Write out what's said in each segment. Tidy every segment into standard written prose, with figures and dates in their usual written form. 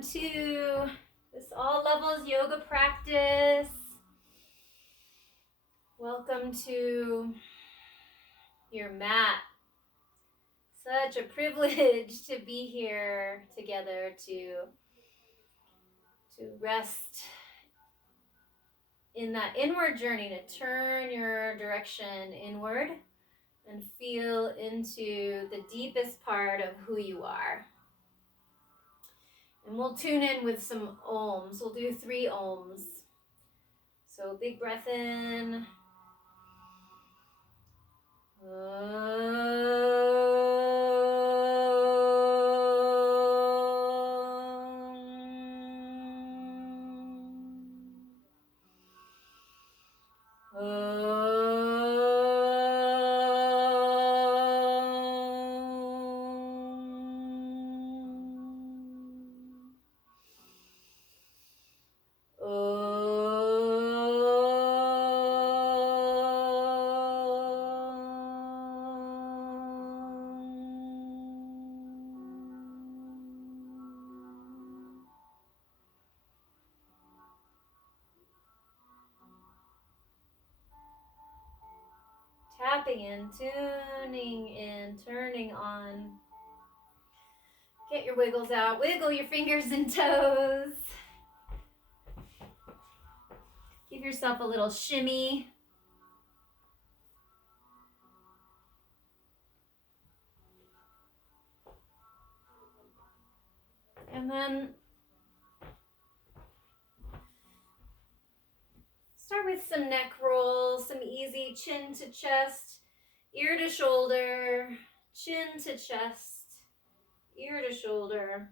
Welcome to this all levels yoga practice. Welcome to your mat. Such a privilege to be here together to rest in that inward journey, to turn your direction inward and feel into the deepest part of who you are. And we'll tune in with some ohms. We'll do 3 ohms. So big breath in. Tapping in, tuning in, turning on. Get your wiggles out. Wiggle your fingers and toes. Give yourself a little shimmy. And then start with some neck rolls, some easy chin to chest, ear to shoulder, chin to chest, ear to shoulder.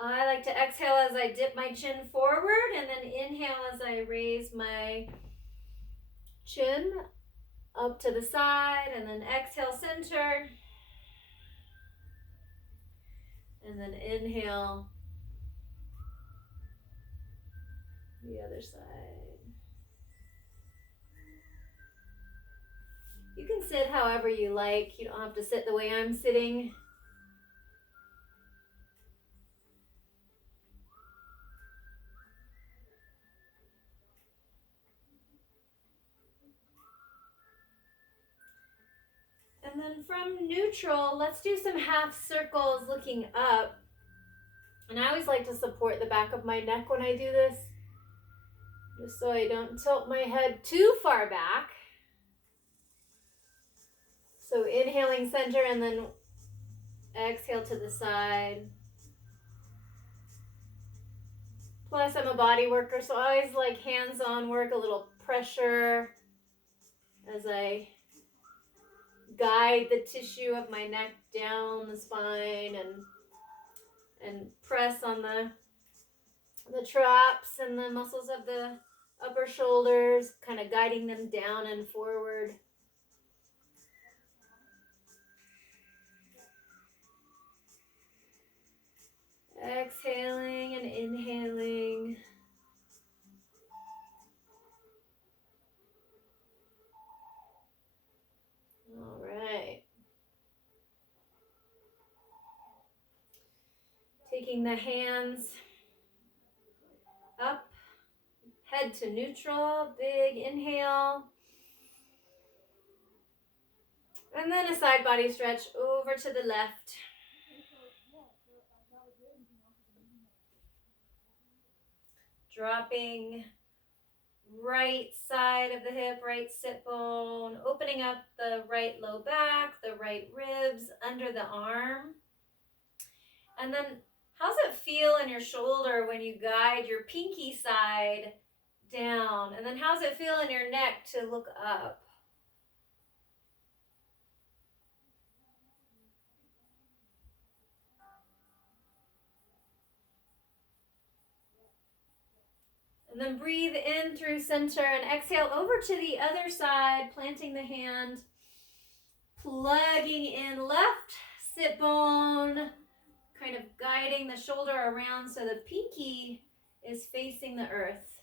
I like to exhale as I dip my chin forward and then inhale as I raise my chin up to the side, and then exhale center. And then inhale the other side. You can sit however you like. You don't have to sit the way I'm sitting. And then from neutral, let's do some half circles looking up. And I always like to support the back of my neck when I do this, just so I don't tilt my head too far back. So inhaling center and then exhale to the side. Plus I'm a body worker, so I always like hands-on work, a little pressure as I guide the tissue of my neck down the spine and press on the traps and the muscles of the upper shoulders, kind of guiding them down and forward. Exhaling and inhaling. All right. Taking the hands up, head to neutral, big inhale. And then a side body stretch over to the left. Dropping right side of the hip, right sit bone, opening up the right low back, the right ribs under the arm. And then how's it feel in your shoulder when you guide your pinky side down? And then how's it feel in your neck to look up? And then breathe in through center and exhale over to the other side, planting the hand, plugging in left sit bone, kind of guiding the shoulder around so the pinky is facing the earth.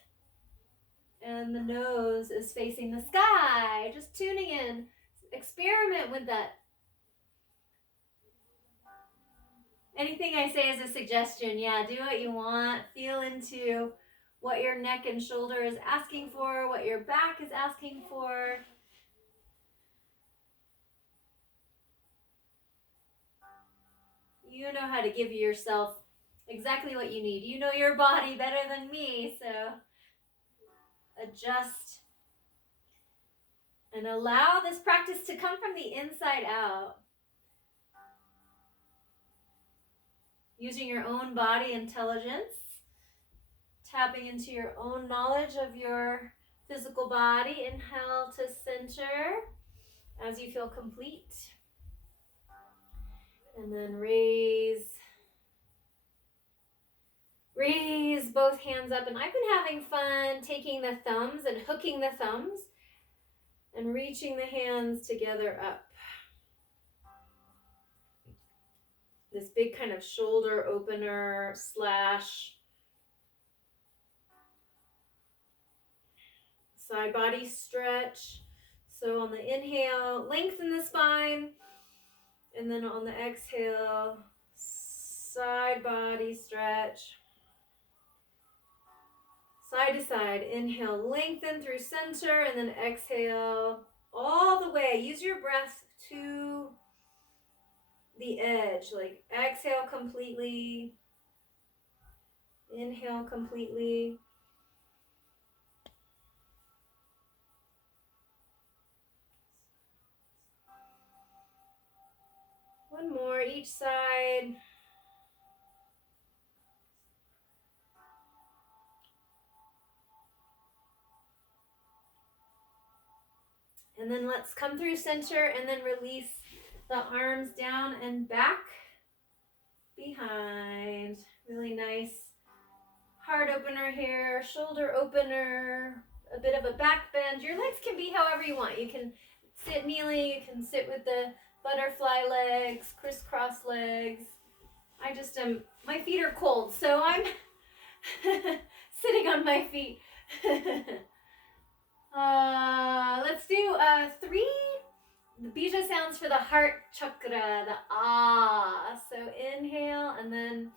And the nose is facing the sky. Just tuning in. Experiment with that. Anything I say is a suggestion. Yeah, do what you want. Feel into what your neck and shoulder is asking for, what your back is asking for. You know how to give yourself exactly what you need. You know your body better than me, so adjust and allow this practice to come from the inside out. Using your own body intelligence, tapping into your own knowledge of your physical body. Inhale to center as you feel complete. And then raise both hands up. And I've been having fun taking the thumbs and hooking the thumbs and reaching the hands together up. This big kind of shoulder opener / side body stretch. So on the inhale, lengthen the spine. And then on the exhale, side body stretch. Side to side. Inhale, lengthen through center, and then exhale all the way. Use your breath to the edge. Like exhale completely. Inhale completely. One more each side. And then let's come through center and then release the arms down and back, behind. Really nice heart opener here, shoulder opener, a bit of a back bend. Your legs can be however you want. You can sit kneeling, you can sit with the butterfly legs, crisscross legs. I just am, my feet are cold, so I'm sitting on my feet. Let's do 3 bija sounds for the heart chakra, the ah. So inhale and then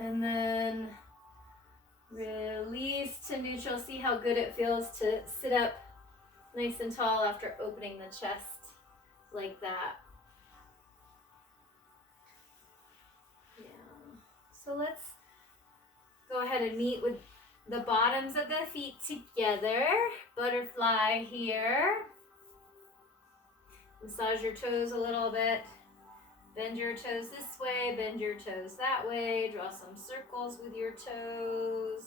and then release to neutral. See how good it feels to sit up nice and tall after opening the chest like that. Yeah. So let's go ahead and meet with the bottoms of the feet together. Butterfly here. Massage your toes a little bit. Bend your toes this way, bend your toes that way. Draw some circles with your toes.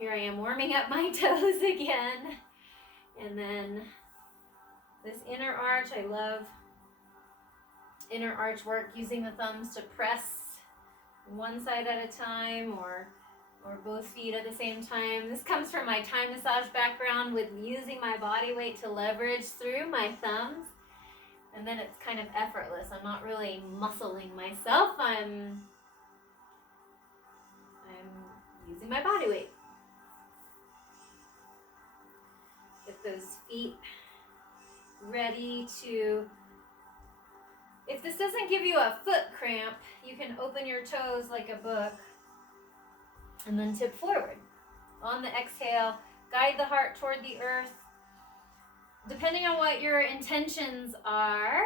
Here I am warming up my toes again. And then this inner arch, I love inner arch work, using the thumbs to press one side at a time or both feet at the same time. This comes from my Thai massage background with using my body weight to leverage through my thumbs. And then it's kind of effortless. I'm not really muscling myself. I'm using my body weight. Get those feet ready to, if this doesn't give you a foot cramp, you can open your toes like a book and then tip forward. On the exhale, guide the heart toward the earth. Depending on what your intentions are,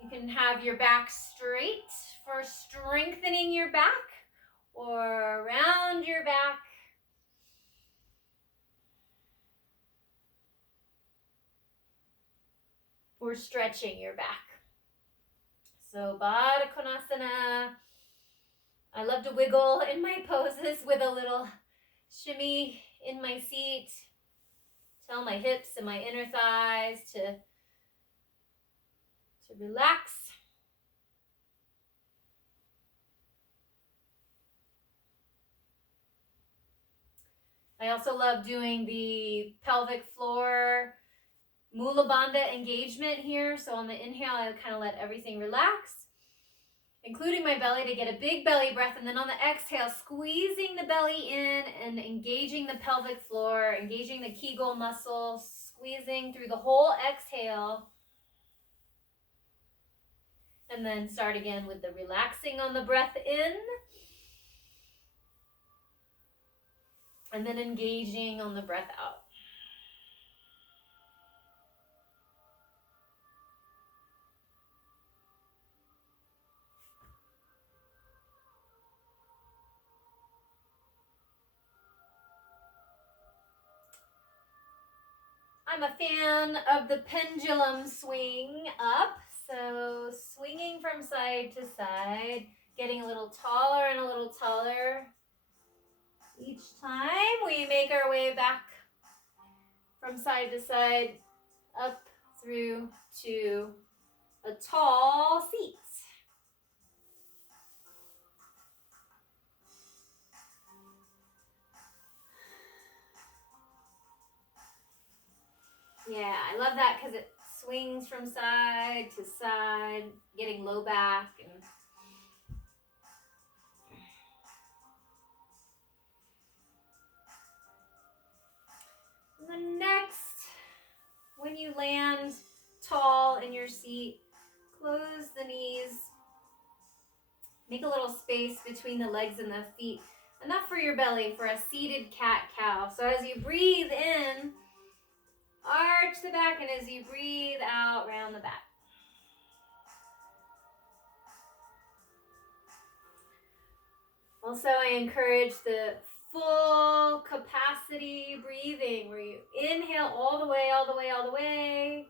you can have your back straight for strengthening your back, or round your back for stretching your back. So Baddha Konasana, I love to wiggle in my poses with a little shimmy in my seat. Tell my hips and my inner thighs to relax. I also love doing the pelvic floor Mula Bandha engagement here. So on the inhale, I kind of let everything relax, including my belly, to get a big belly breath. And then on the exhale, squeezing the belly in and engaging the pelvic floor, engaging the Kegel muscle, squeezing through the whole exhale. And then start again with the relaxing on the breath in. And then engaging on the breath out. I'm a fan of the pendulum swing up. So swinging from side to side, getting a little taller and a little taller. Each time we make our way back from side to side, up through to a tall seat. Yeah, I love that because it swings from side to side, getting low back. And then next, when you land tall in your seat, close the knees. Make a little space between the legs and the feet. Enough for your belly for a seated cat-cow. So as you breathe in, arch the back, and as you breathe out, round the back. Also, I encourage the full capacity breathing, where you inhale all the way, all the way, all the way,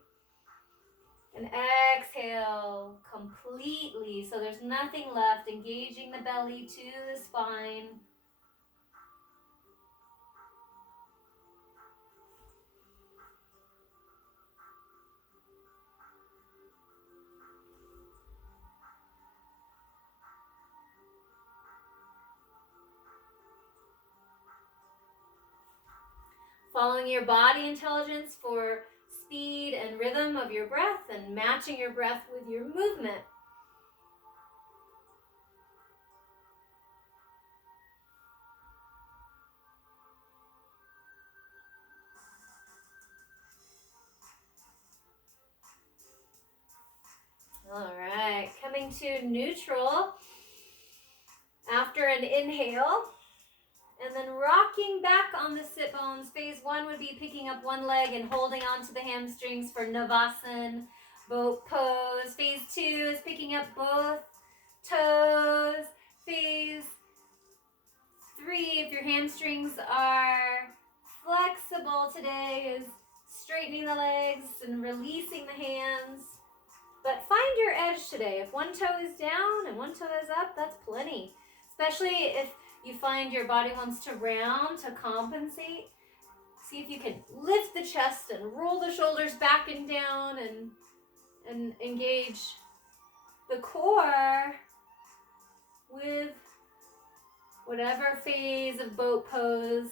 and exhale completely. So there's nothing left, engaging the belly to the spine. Following your body intelligence for speed and rhythm of your breath, and matching your breath with your movement. All right, coming to neutral after an inhale. And then rocking back on the sit bones. Phase one would be picking up one leg and holding onto the hamstrings for Navasana, boat pose. Phase two is picking up both toes. Phase three, if your hamstrings are flexible today, is straightening the legs and releasing the hands. But find your edge today. If one toe is down and one toe is up, that's plenty. Especially if you find your body wants to round to compensate. See if you can lift the chest and roll the shoulders back and down, and engage the core with whatever phase of boat pose.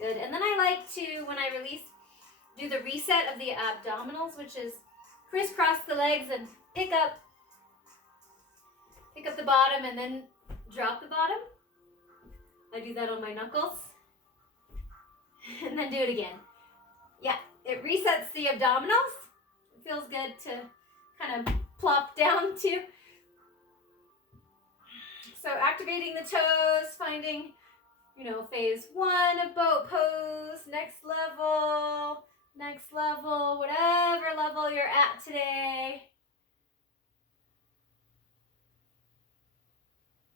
Good. And then I like to, when I release, do the reset of the abdominals, which is crisscross the legs and pick up the bottom and then drop the bottom. I do that on my knuckles. And then do it again. Yeah, it resets the abdominals. It feels good to kind of plop down too. So activating the toes, finding, phase one of boat pose, next level, whatever level you're at today.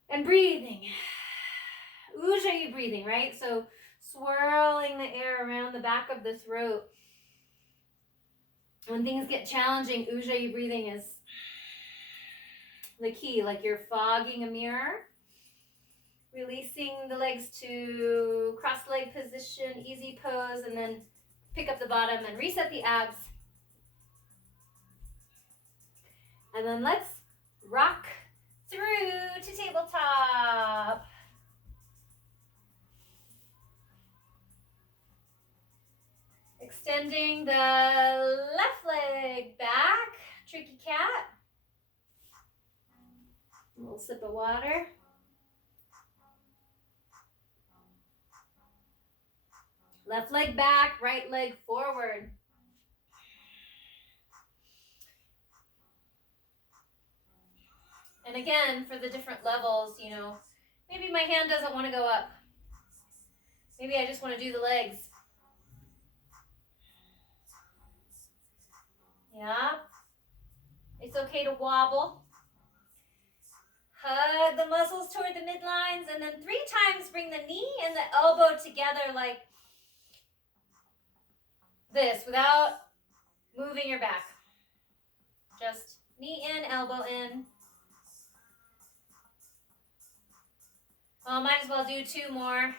And breathing. Ujjayi breathing, right? So swirling the air around the back of the throat. When things get challenging, Ujjayi breathing is the key, like you're fogging a mirror. Releasing the legs to cross leg position, easy pose, and then pick up the bottom and reset the abs. And then let's rock through to tabletop. Extending the left leg back, tricky cat. A little sip of water. Left leg back, right leg forward. And again, for the different levels, you know, maybe my hand doesn't want to go up. Maybe I just want to do the legs. Yeah. It's okay to wobble. Hug the muscles toward the midlines, and then 3 times bring the knee and the elbow together like this without moving your back. Just knee in, elbow in. Well, might as well do 2 more.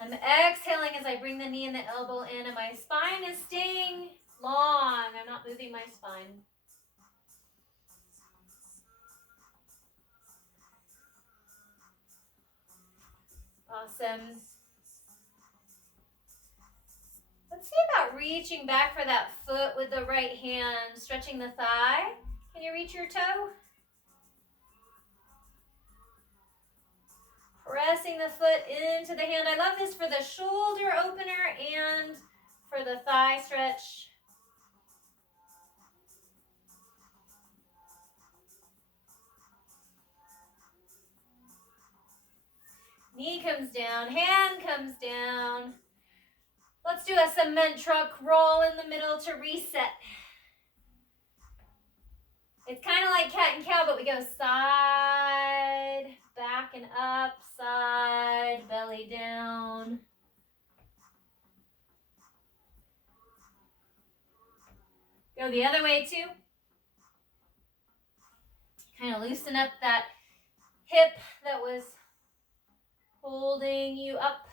I'm exhaling as I bring the knee and the elbow in, and my spine is staying long. I'm not moving my spine. Awesome. Let's see about reaching back for that foot with the right hand, stretching the thigh. Can you reach your toe? Pressing the foot into the hand. I love this for the shoulder opener and for the thigh stretch. Knee comes down, hand comes down. Let's do a cement truck roll in the middle to reset. It's kind of like cat and cow, but we go side, back and up, side, belly down. Go the other way too. Kind of loosen up that hip that was holding you up.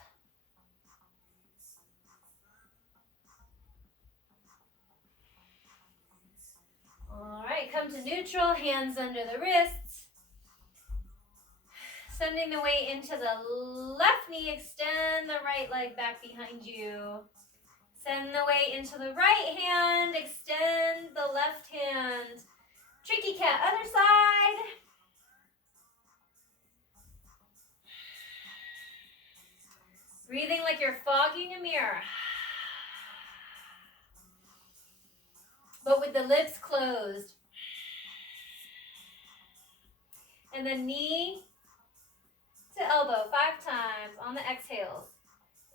All right, come to neutral, hands under the wrists. Sending the weight into the left knee, extend the right leg back behind you. Send the weight into the right hand, extend the left hand. Tricky cat, other side. Breathing like you're fogging a mirror. But with the lips closed. And then knee to elbow 5 times on the exhales.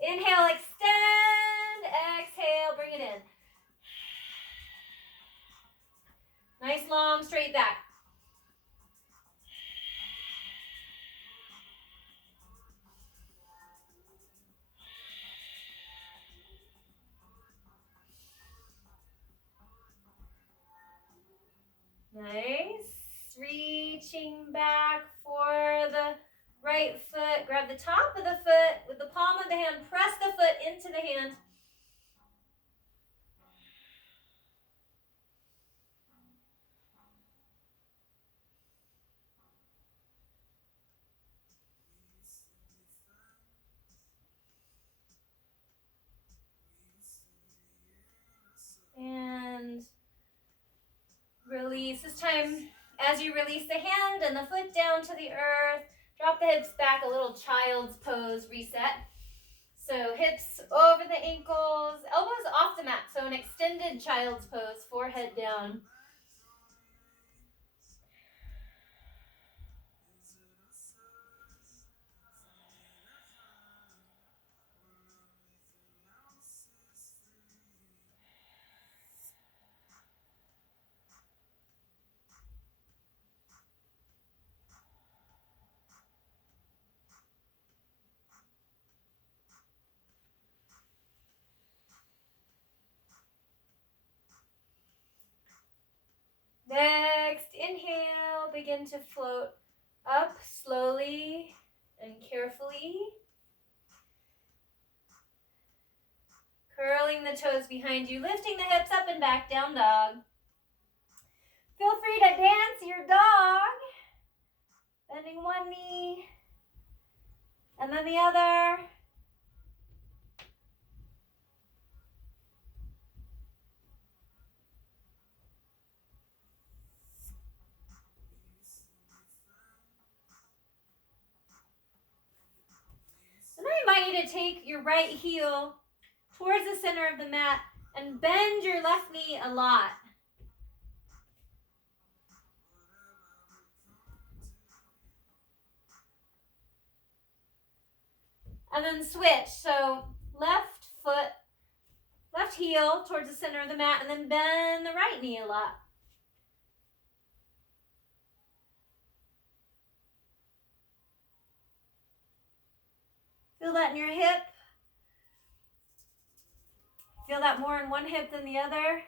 Inhale, extend. Exhale, bring it in. Nice long straight back. Nice. Reaching back for the right foot. Grab the top of the foot with the palm of the hand. Press the foot into the hand. And release. This time, as you release the hand and the foot down to the earth, drop the hips back, a little child's pose reset. So hips over the ankles, elbows off the mat. So an extended child's pose, forehead down. Next, inhale, begin to float up slowly and carefully. Curling the toes behind you, lifting the hips up and back, down dog. Feel free to dance your dog. Bending one knee and then the other. And I invite you to take your right heel towards the center of the mat and bend your left knee a lot. And then switch. So left foot, left heel towards the center of the mat, and then bend the right knee a lot. Feel that in your hip. Feel that more in one hip than the other.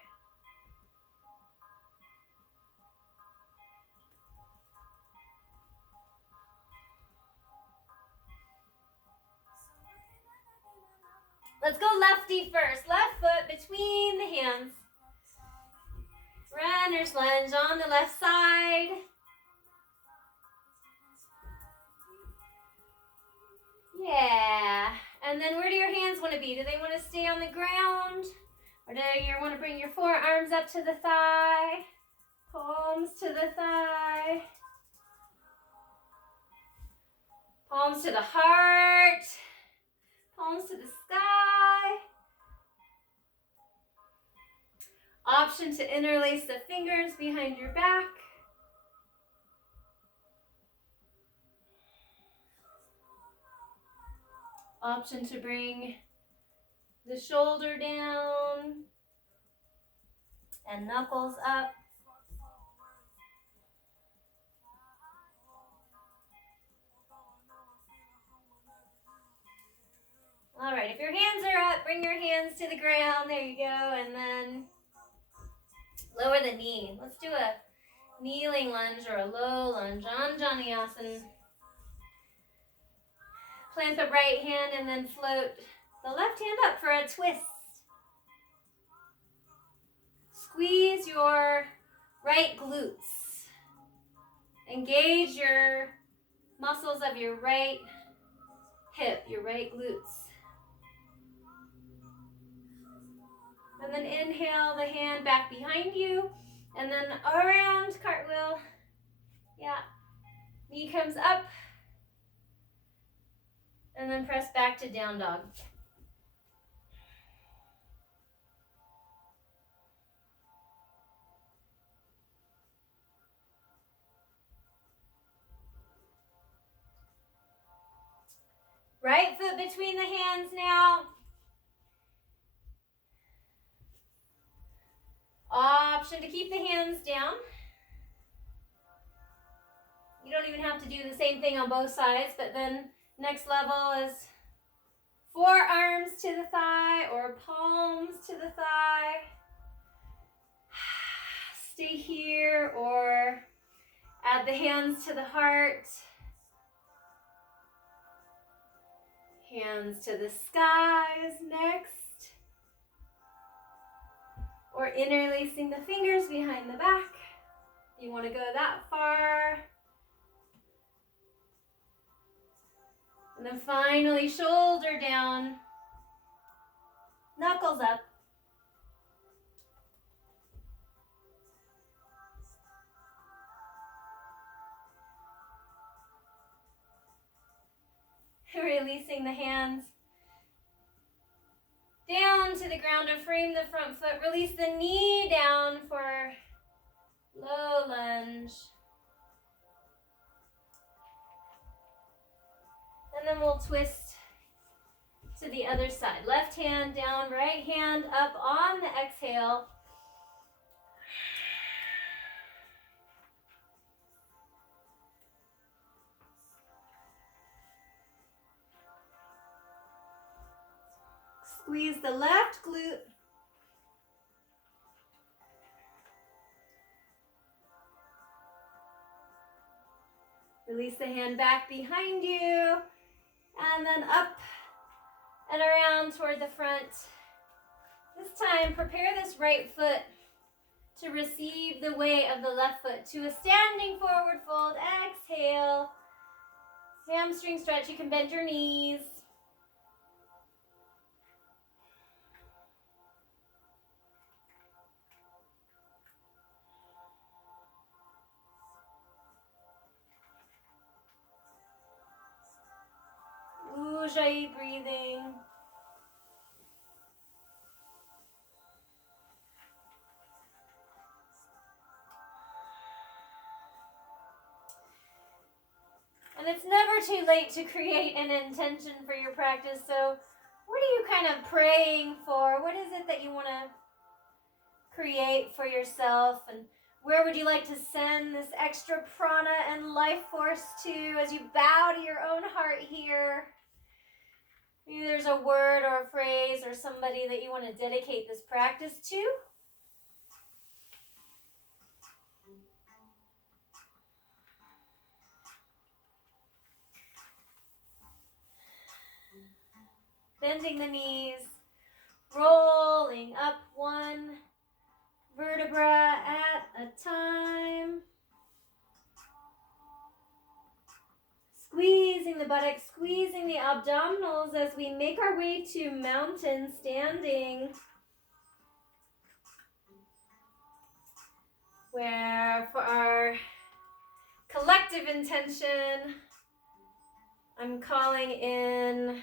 Let's go lefty first. Left foot between the hands. Runner's lunge on the left side. Yeah. And then where do your hands want to be? Do they want to stay on the ground? Or do you want to bring your forearms up to the thigh? Palms to the thigh. Palms to the heart. Palms to the sky. Option to interlace the fingers behind your back. Option to bring the shoulder down and knuckles up. All right, if your hands are up, bring your hands to the ground. There you go. And then lower the knee. Let's do a kneeling lunge or a low lunge. Anjaneyasana. Plant the right hand and then float the left hand up for a twist. Squeeze your right glutes. Engage your muscles of your right hip, your right glutes. And then inhale the hand back behind you. And then around, cartwheel. Yeah. Knee comes up. And then press back to down dog. Right foot between the hands now. Option to keep the hands down. You don't even have to do the same thing on both sides, but then next level is forearms to the thigh or palms to the thigh. Stay here or add the hands to the heart. Hands to the sky is next. Or interlacing the fingers behind the back. If you want to go that far. And then finally, shoulder down, knuckles up. Releasing the hands down to the ground to frame the front foot. Release the knee down for low lunge. And then we'll twist to the other side. Left hand down, right hand up on the exhale. Squeeze the left glute. Release the hand back behind you, and then up and around toward the front. This time, prepare this right foot to receive the weight of the left foot to a standing forward fold. Exhale. Hamstring stretch. You can bend your knees. Ujjayi breathing. And it's never too late to create an intention for your practice. So what are you kind of praying for? What is it that you want to create for yourself? And where would you like to send this extra prana and life force to as you bow to your own heart here? Maybe there's a word or a phrase or somebody that you want to dedicate this practice to. Bending the knees, rolling up one vertebra at a time. Squeezing the buttocks, squeezing the abdominals as we make our way to mountain standing, where for our collective intention, I'm calling in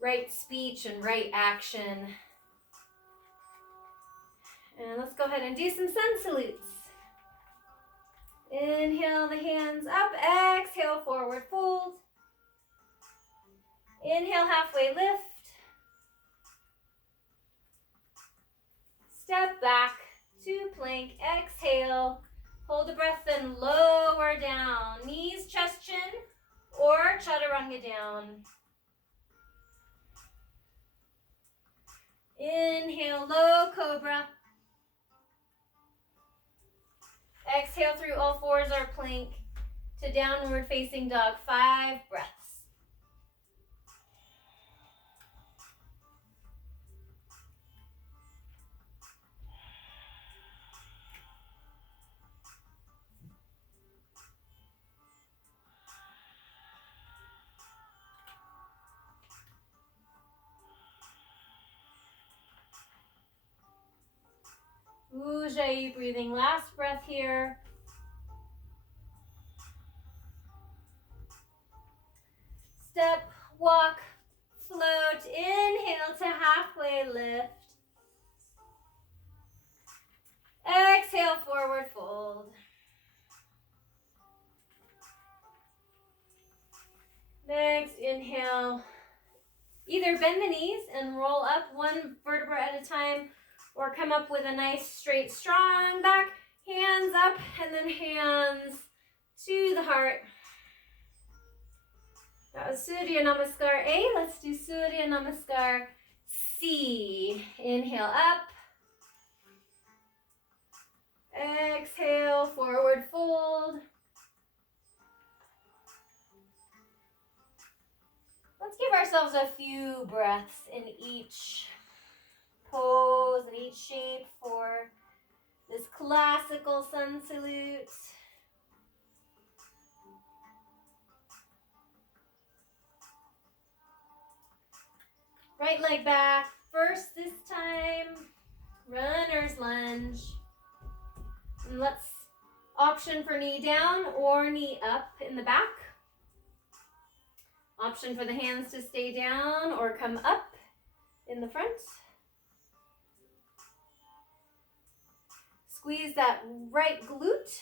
right speech and right action. And let's go ahead and do some sun salutes. Inhale the hands up, exhale forward fold. Inhale halfway lift. Step back to plank, exhale. Hold the breath, then lower down. Knees, chest, chin, or chaturanga down. Inhale, low cobra. Exhale through all fours or plank to downward facing dog. 5 breaths. Ujjayi breathing. Last breath here. Step, walk, float. Inhale to halfway lift. Exhale, forward fold. Next, inhale. Either bend the knees and roll up one vertebra at a time, or come up with a nice straight strong back, hands up, and then hands to the heart. That was Surya Namaskar A. Let's do Surya Namaskar C. Inhale up. Exhale, forward fold. Let's give ourselves a few breaths in each pose and each shape for this classical sun salute. Right leg back first this time. Runner's lunge. And let's option for knee down or knee up in the back. Option for the hands to stay down or come up in the front. Squeeze that right glute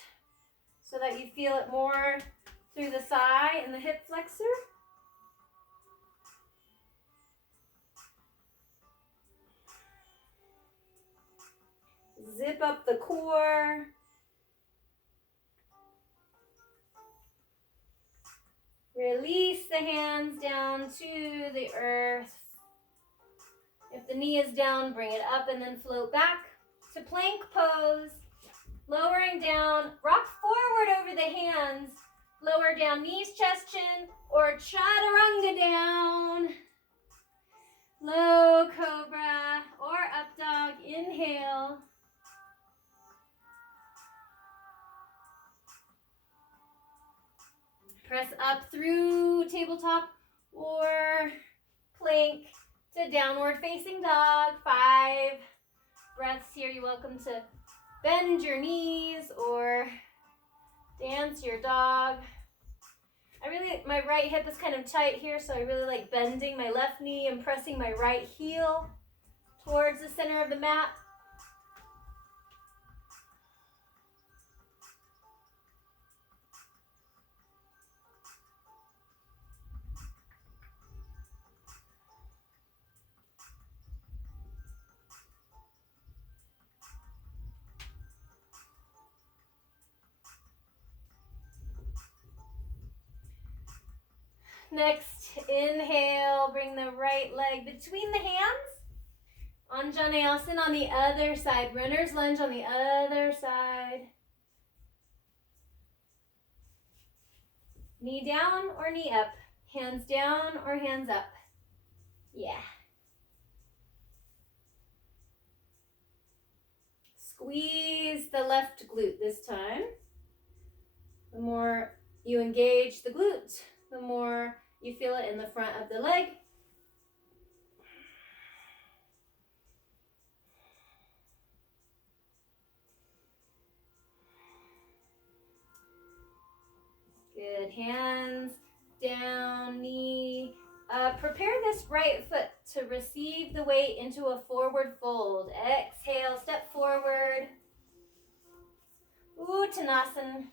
so that you feel it more through the thigh and the hip flexor. Zip up the core. Release the hands down to the earth. If the knee is down, bring it up and then float back to plank pose Lowering down, rock forward over the hands. Lower down, knees, chest, chin, or chaturanga down. Low cobra or up dog. Inhale. Press up through tabletop or plank to downward facing dog. 5 breaths here. You're welcome to bend your knees or dance your dog. My right hip is kind of tight here, so I really like bending my left knee and pressing my right heel towards the center of the mat. Next, inhale, bring the right leg between the hands. Anjaneyasana on the other side. Runner's lunge on the other side. Knee down or knee up. Hands down or hands up. Yeah. Squeeze the left glute this time. The more you engage the glute, the more you feel it in the front of the leg. Good. Hands down, knee up. Prepare this right foot to receive the weight into a forward fold. Exhale, step forward. Uttanasana.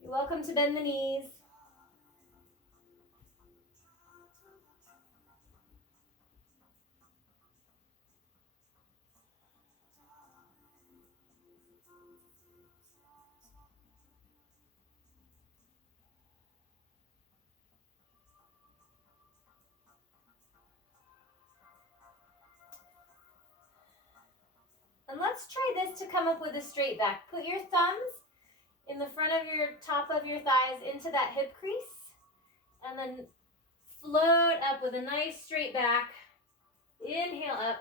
You're welcome to bend the knees. And let's try this to come up with a straight back. Put your thumbs in the front of your top of your thighs into that hip crease. And then float up with a nice straight back. Inhale up.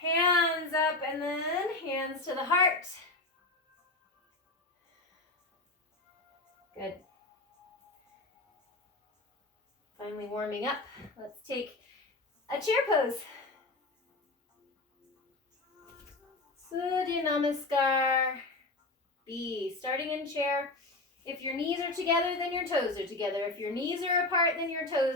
Hands up and then hands to the heart. Good. Finally warming up. Let's take a chair pose. Surya Namaskar. B. Starting in chair. If your knees are together, then your toes are together. If your knees are apart, then your toes